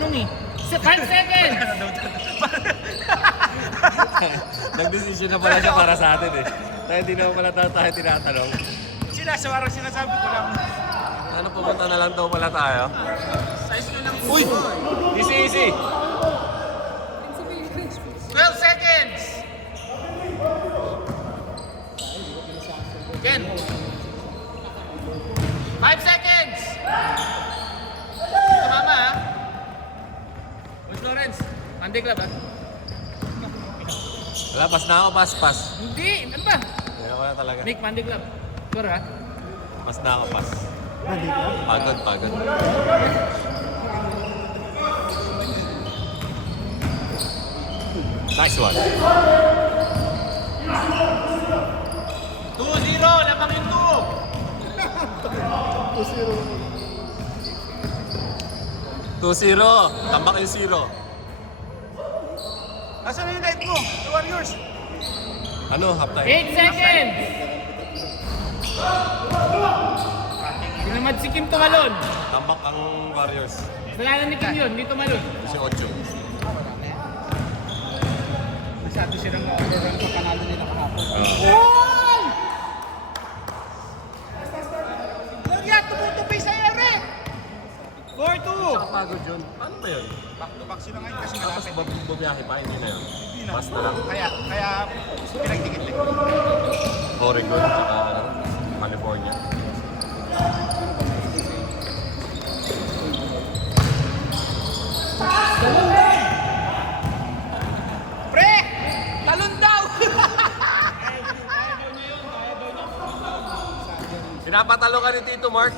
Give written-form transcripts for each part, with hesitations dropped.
tinatanong eh. 5 seconds! Nag-decision na pala siya para sa atin eh. Dahil hindi naman pala tayo tinatanong. Parang sinasabi ko lang. Ano, pupunta na lang daw pala tayo? Size ko lang. Uy! Easy, easy! 12 seconds! Ken! 5 seconds! Tumama ha? Boss Lawrence, Monday Club ha? Wala, pas na ako, pas. Hindi! Ano ba? Kaya ko na talaga. Nick, Monday Club. Sure ha? Pas na ako, pas. Pagod. Nice one. 2-0, lamang yung 2-0. Tambak yung 0. Nasaan na yung net mo? The Warriors. Ano, half time? 8 seconds! Hindi naman si Kim tumalon. Tambak ang Warriors. Kasalanan ni Kim yun, hindi tumalon. 18. Masyado silang na-orderan sa panalo nila kahapon. Nagyat, tumutupi sa ere! 4-2! Pagod yun. Paano ba yun? Back to back sila ngayon kasi Tapos malapit. bumiyahe pa, hindi na yun. Hindi na. Pas na lang. Kaya pinagdikit-dikit. Oregon, tsaka California. Pre! Talon daw! Pinapatalo ka ni Tito Mark.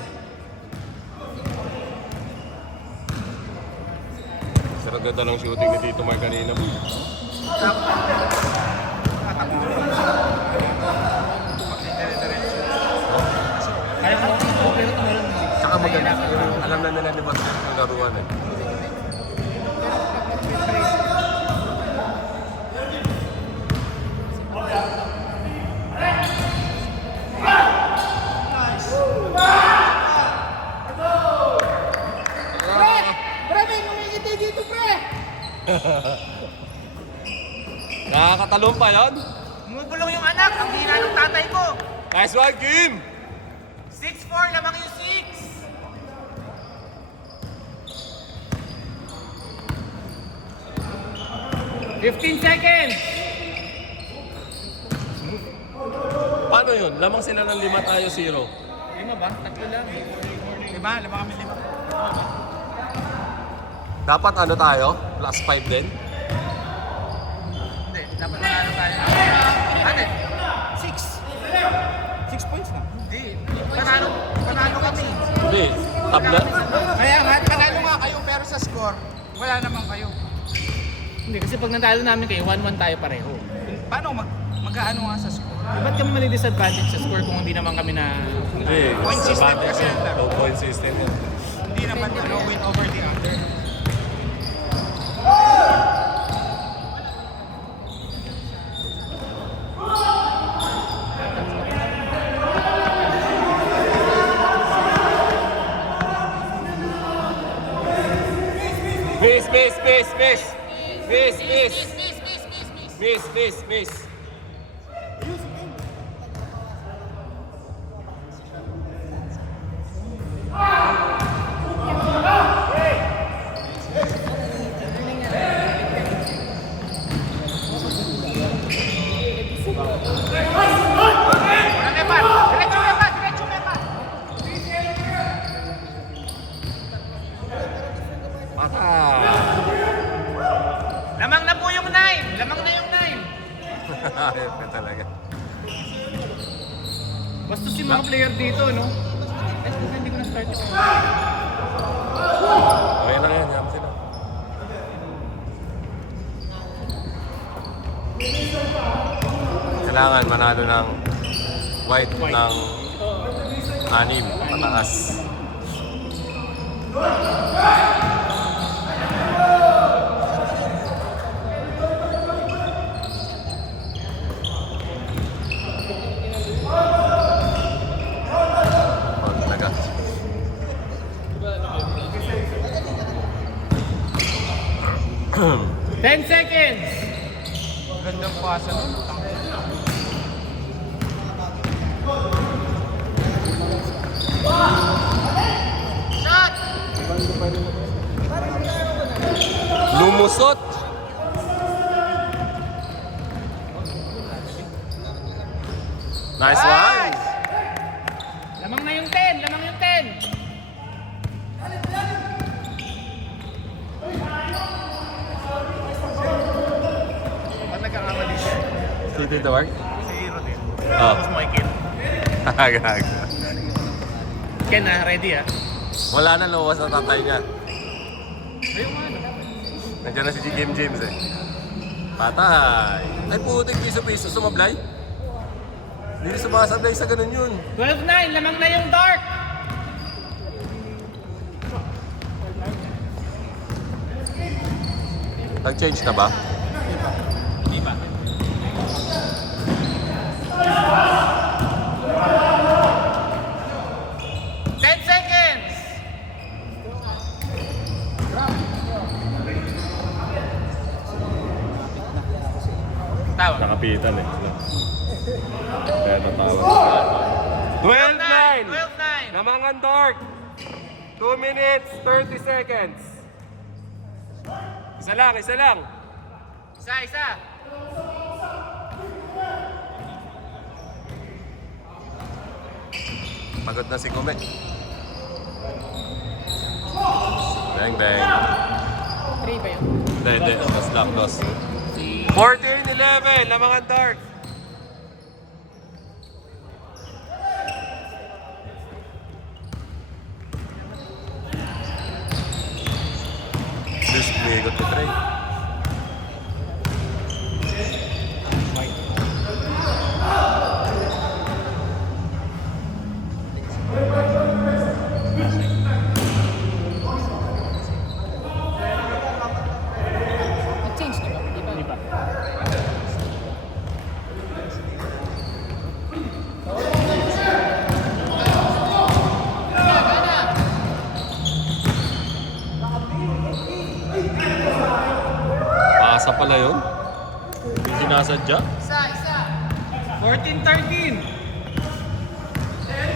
Sarap ganda ng shooting ni Tito Mark kanina. Kaya mo, pero tumalon. Tsaka maganda. Alam na nila ni Master yung laruan eh. Pre, may ngumingiti dito, pre! Nakakatalong pa yun? Bumubulong yung anak, ang hina ng tatay ko. Nice one, Kim! 6-4, lamang yung 6. $15 seconds! Paano yun? Lamang sila ng 5 tayo 0. 5 ba? Tatlo lang. Diba? Lamang kami 5. Dapat ano tayo? Plus 5 din? Hindi, dapat manalo tayo. Ano? 6. 6 points na. Hindi. Panalo kami. Hindi. Tabla. Kaya nga, panalo nga kayo pero sa score, wala naman kayo. Hindi, kasi pag natalo namin kayo, 1-1 tayo pareho. Paano mag-aano nga sa score? Ba't kami mali-disadvantage sa score kung hindi naman kami na... Hindi. Point system Advantage kasi yun. ang laro. Low point system yun. Hindi naman win over the other. Miss. Diretso mepa! Mata. Lamang na po yung 9! Lamang na yung 9! Ayun ka talaga. Basta si mga player dito, no? Kasi hindi ko na-start yung... Okay lang yan. Yaman sila. Kailangan manalo ng white ng 6 pataas. Oh, talaga. 10 seconds. Gandang pasa nun. Shot! Lumusot. Nice one. Lamang na yung 10. Lamang yung 10. Ba't nagkakamali siya? Si Tito Mark? Si Rodin. Oh. Tapos mo kay Ken. Agag. Ken ready Wala na, luwas na tatay niya. Ayun nga. Nandiyan na si James eh. Patay. Ay putik, piso-piso sumablay. Hindi sumasablay sa ganun yun. 12-9. Lamang na yung dark. Nag-change na ba? Di ba? Tawag. Nakapitan eh. Kaya natawag. 12-9! 12-9. Namangan Dark! 2 minutes, 30 seconds. Isa lang, isa lang. Isa. Pagod na si Kume. Bang, bang. 3 ba yun? Hindi. Dos lang, dos. 14-11, Lamangan Dark. Just bigot ni Trey. Nag-change na ba? Di ba? Asa pala yun? Hindi sinasadya? Isa. 14-13.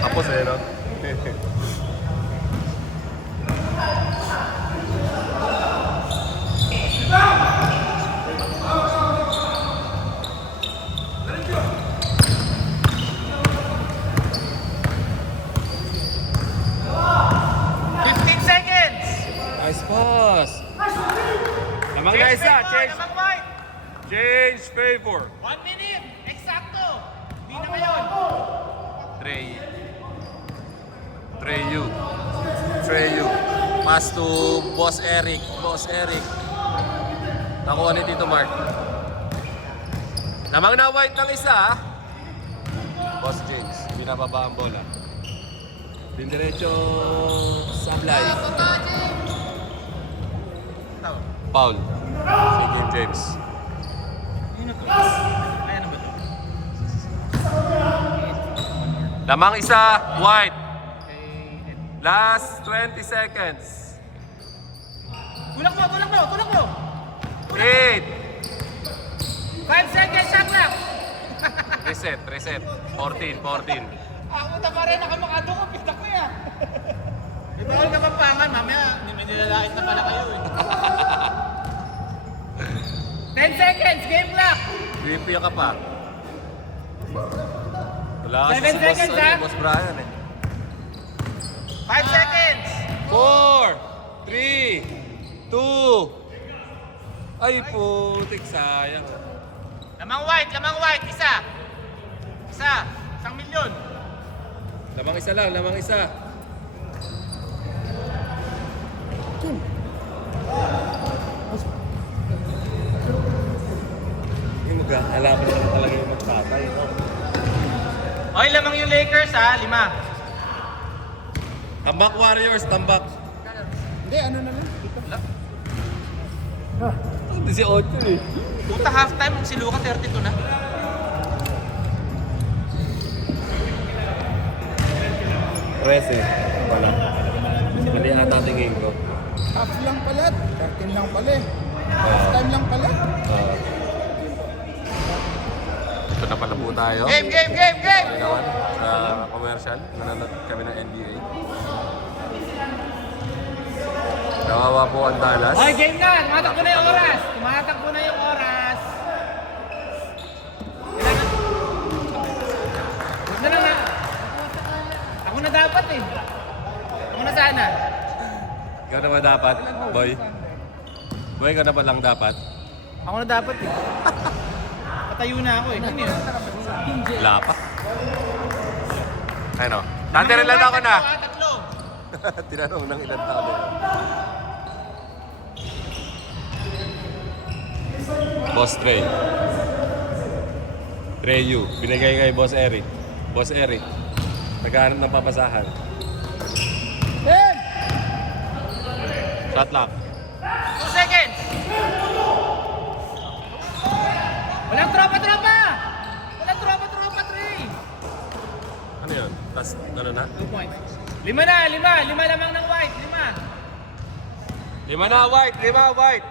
Tapos eh, no? Nice pass. Lamang na isa. Change. Lamang white. Change favor. 1 minute. Eksakto. Hindi na ngayon. Treyu. Pass to Boss Eric. Nakuha ni Tito Mark. Lamang na white ng isa. Boss James. Binababa ang bola. Diretso sablay. Foul. Si Game James. Ayan na ba ito? Lamang isa, white. Last 20 seconds. Tulak mo. 8. 5 seconds, shot clock. Reset. 14. Ako na pa rin, nakamakado ko, pita ko yan. Di ba ako kapapangan, mamaya, may nilalait na pala kayo eh. 10 seconds. Game clock. VP ka pa. Wala kasi 7 seconds, ha? Boss Brian eh. 5 seconds. 4, 3, 2. Ay putik, sayang. Lamang white, isa. 1 milyon. Lamang isa lang, Yung mag-aalaman naman talaga yung magtatay. Okay, lamang yung Lakers ha, 5. Tambak Warriors, tambak. Hindi, ano na lang. Hindi si Ocho eh. Puta halftime, si Luka 32 na. Rese. Wala. Mali ata tingin ko. Half lang pala, 13 lang pala eh. Time lang pala. Ito na pala po tayo. Game, game, game, game! Ayun naman, sa commercial. Nanonood kami ng NBA. Kawawa po ang Dallas. Okay, game na! Tumatakbo na yung oras! Tumatakbo na yung oras! Huwag na nga! Ako na dapat eh! Ako na sana! Ikaw naman dapat, boy. Boy, ikaw na ba lang dapat? Ako na dapat eh! Patayo na ako eh! Ano yun? Wala pa. Ano? Tatira lang ako na. Tatlo. Tinanong ng ilan taon na yun. Boss Trey. Treyu. Binigay kay Boss Eric. Boss Eric. Naghahanap ng papasahan. Shot lock. 2 seconds. Walang tropa-tropa! Walang tropa-tropa, Trey! Ano yun? Tapos, ano na? 2 points. Lima na! Lima lamang ng white! Lima! Lima na, white! Lima, white!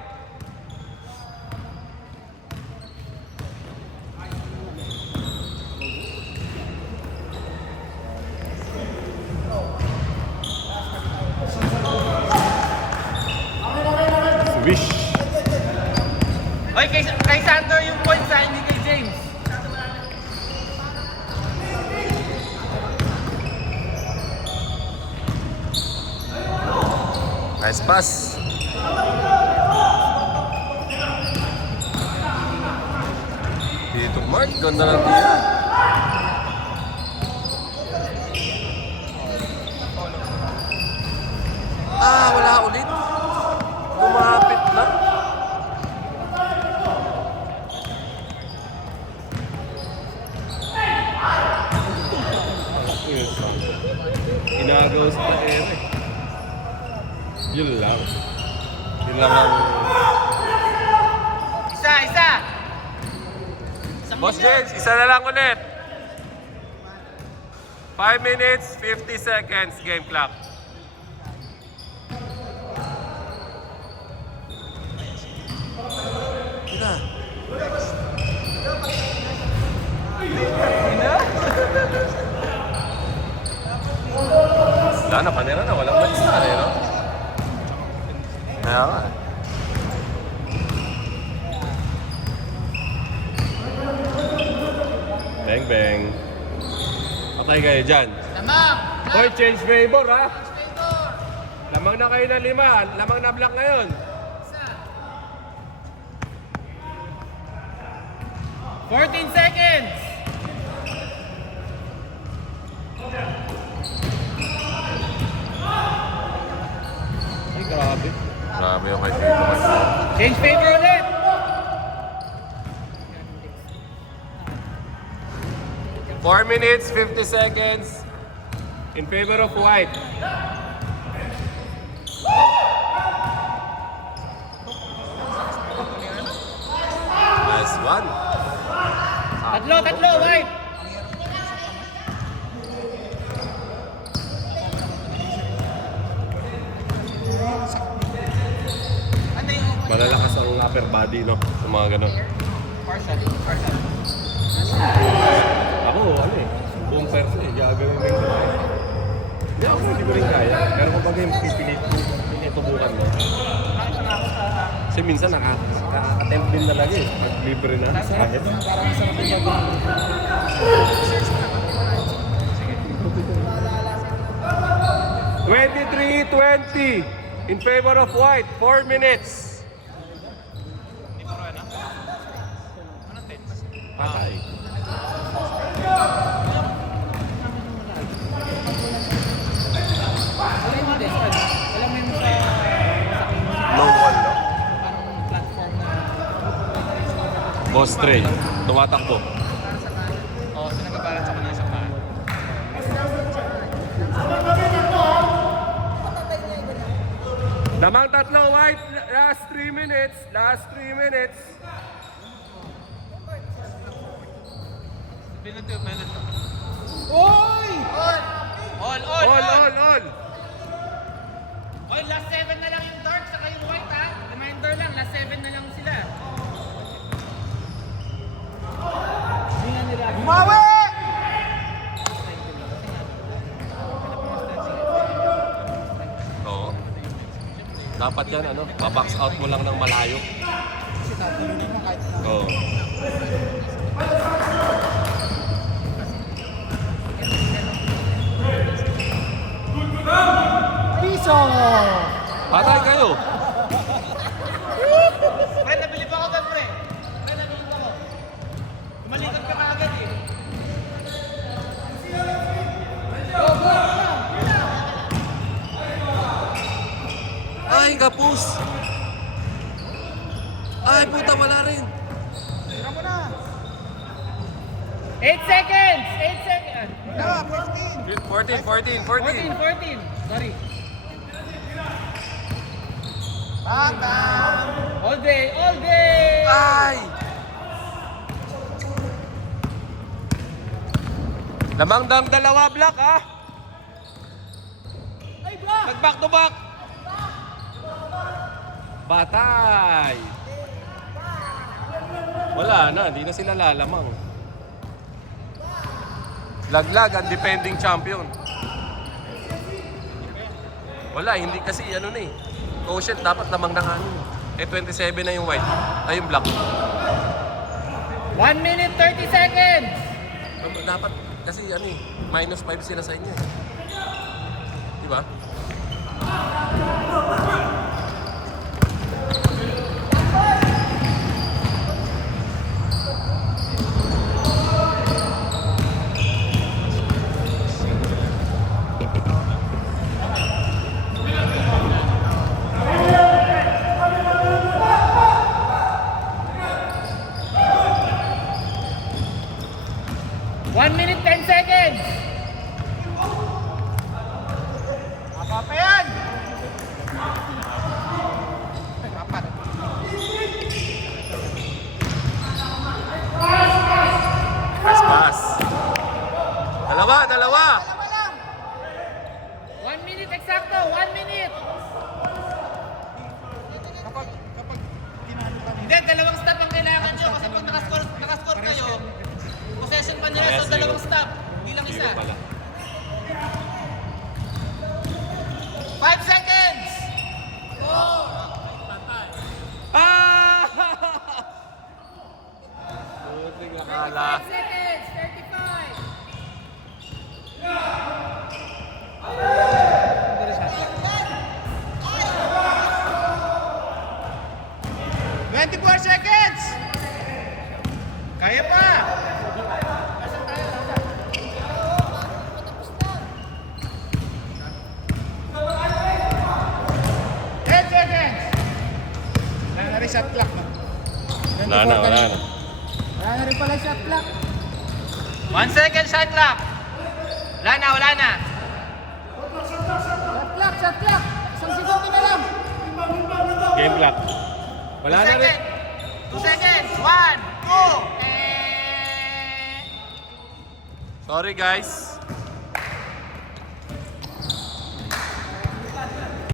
Swish! Oy, kay Sandor yung points ha, hindi kay James. Nice pass! Dito, Mark. Ganda ng tira. Wala ulit. Kumapit na. Inagaw sa ere. Yun lang. Yun lang ang... Isa! Boss James, isa na lang ulit. 5 minutes, 50 seconds, game clock. Ina. Wala na, panera na. Walang match na rin, no? Kaya nga. Bang, bang. Patay kayo dyan. Lamang. Boy, change favor, ha? Lamang na kayo ng 5. Lamang na black ngayon. 14 seconds! Ay, grabe. Grabe yung kay Tito. Change favor ulit! Four minutes, 50 seconds. In favor of white. Nice one. Tatlo, white! Malalakas ang upper body, no? Sa mga ganun. Partial. Ako, ano eh. Buong person eh. Gagawin mo yung ganun. Hindi ako, hindi ko rin kaya. Pero kapag yung pinitubukan mo. Kasi minsan naka-attempt din talaga eh. Libre na. Kahit. 23-20 in favor of white. 4 minutes. Patay. Alam mo din, alam mo yung sa No wall, no? parang platform na Boss Trey. Tumatakbo. Oo, so nag-balance ako ng isang paan. Damang tatlo, white. Last 3 minutes. Last 3 minutes. Minuto. Oy! All. All. Oy, last 7 na lang yung dark saka yung white ha. Reminder lang, last 7 na lang Bumawi! Oo. Dapat yan, ano, babox out mo lang ng malayo. Kasi tatayunin mo kahit na. Oo. Piso! Patay kayo. Pre, nabilib ako doon, pre. Pre, nabilib ako. Tumalikod ka kaagad eh. Ay, kapus. Ay, puta, wala rin. Tira mo na. 8 seconds! 8 seconds! Na, 15. 14. 14. Sorry. Bata! All day! All day! Ay! Lamang dang dalawa block, ha? Ay, block! Nag-back to back. Batay. Wala na, di na sila lalamang. Laglag ang defending champion. Wala, hindi kasi ano na eh. Quotient dapat lamang na ano. Eh 27 na yung white. Ay yung black. 1 minute 30 seconds! Dapat kasi ano eh, -5 sila sa inyo eh. Di ba? One minute 10 seconds! Apa pa yan? Apat. Pass. Dalawa. Dalawa lang. 1 minute exacto! 1 minute! Kapag tinalo kami. Hindi, dalawang stop ang kailangan nyo kasi pag nakascore kayo, possession pa nila, so dalawang stop, hindi lang isa. Zero pala. 5 seconds! Ah! Buti nga kala. 5 seconds! 35! 24 seconds! Kaya pa! seconds! Wala na rin shot clock, no? Wala na. Wala na rin pala shot clock. 1 second shot clock! Wala na! Shot clock! Isang segundo na lang! Game clock. Wala na rin. 2 seconds! 1, 2, Sorry guys.